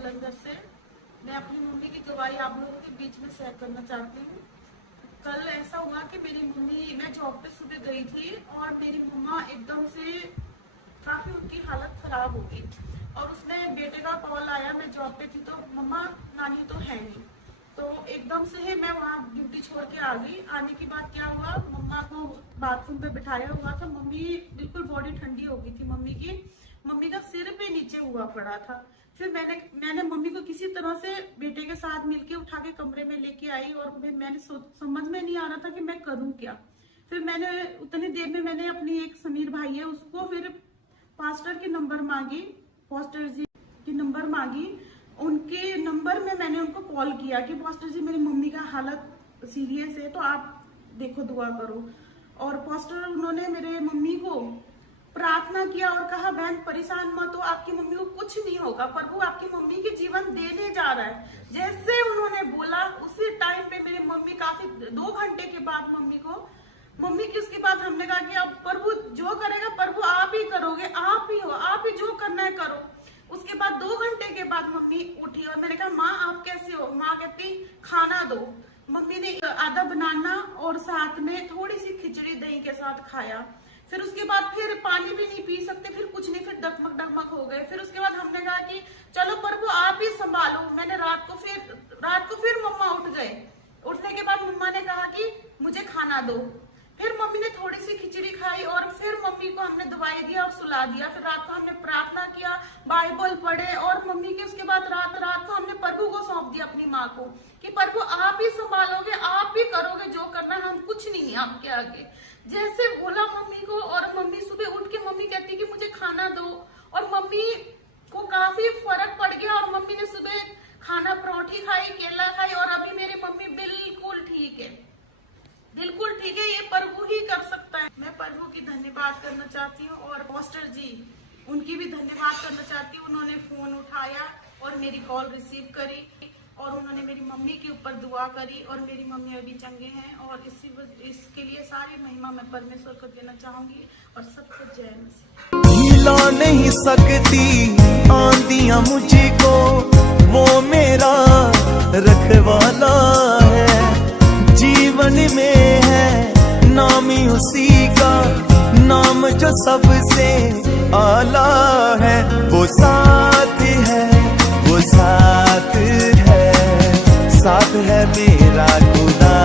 जलंधर से। मैं अपनी मम्मी की गवाही आप लोगों के बीच में शेयर करना चाहती हूँ। कल ऐसा हुआ कि मेरी मम्मी, मैं जॉब पे सुबह गई थी और मेरी मम्मा एकदम से काफी उनकी हालत खराब हो गई और उसमें बेटे का कॉल आया। मैं जॉब पे थी तो मम्मा नानी तो है नहीं, तो एकदम से ही मैं वहाँ ड्यूटी छोड़ के आ गई। आने के बाद क्या हुआ, मम्मा को बाथरूम पे बिठाया हुआ था। मम्मी बिल्कुल बॉडी ठंडी हो गई थी मम्मी का सिर पे नीचे हुआ पड़ा था। फिर मैंने मम्मी को किसी तरह से बेटे के साथ मिलके उठा के कमरे में लेके आई और मैंने समझ में नहीं आ रहा था कि मैं करूँ क्या। फिर मैंने उतनी देर में मैंने अपनी एक समीर भाई है उसको फिर पास्टर की नंबर मांगी, पास्टर जी की नंबर मांगी। उनके नंबर में मैंने उनको कॉल किया कि पास्टर जी मेरी मम्मी का हालत सीरियस है तो आप देखो दुआ करो। और पास्टर उन्होंने मेरे मम्मी को प्रार्थना किया और कहा बहन परेशान मत हो, आपकी मम्मी को कुछ नहीं होगा, प्रभु आपकी मम्मी के जीवन देने जा रहा है। जैसे उन्होंने बोला उसी टाइम पे मेरी मम्मी काफी 2 घंटे के बाद मम्मी की उसके बाद हमने कहा कि अब प्रभु जो करेगा प्रभु आप ही करोगे, आप ही हो, आप ही जो करना है करो। उसके बाद 2 घंटे के बाद मम्मी उठी और मैंने कहा माँ आप कैसे हो? माँ कहती खाना दो। मम्मी ने आधा बनाना और साथ में थोड़ी सी खिचड़ी दही के साथ खाया। फिर उसके बाद फिर पानी भी नहीं पी सकते, फिर कुछ नहीं, फिर डगमग हो गए। फिर उसके बाद हमने कहा कि चलो प्रभु आप ही संभालो। मैंने रात को फिर मम्मा उठ गए। उठने के बाद मम्मा ने कहा कि मुझे खाना दो। फिर मम्मी ने थोड़ी सी खिचड़ी खाई और फिर मम्मी को हमने दवाई दिया और सुला दिया। फिर रात को हमने प्रार्थना किया, बाइबल पढ़े और मम्मी के उसके बाद रात को हमने प्रभु को सौंप दिया अपनी माँ को कि प्रभु आप ही संभालोगे, आप ही करोगे जो करना, हम कुछ नहीं आपके आगे। जैसे बोला मम्मी को और मम्मी सुबह उठ के मम्मी कहती कि मुझे खाना दो और मम्मी को काफी फर्क पड़ गया और मम्मी ने सुबह खाना परोठी खाई, केला खाई और अभी मेरी मम्मी बिल्कुल ठीक है, बिल्कुल ठीक है। ये प्रभु ही कर सकता है। मैं प्रभु की धन्यवाद करना चाहती हूँ और पास्टर जी उनकी भी धन्यवाद करना चाहती हूँ। उन्होंने फोन उठाया और मेरी कॉल रिसीव करी और उन्होंने मेरी मम्मी के ऊपर दुआ करी और मेरी मम्मी अभी चंगे हैं और इसके लिए सारी महिमा मैं परमेश्वर को देना चाहूंगी और सबको जय मसीह। हिला नहीं सकती आंधियां मुझको, वो मेरा रखवाला है। जीवन में है नाम ही उसी का, नाम जो सबसे आला है। वो साथ है, वो साथ है, साथ है मेरा खुदा।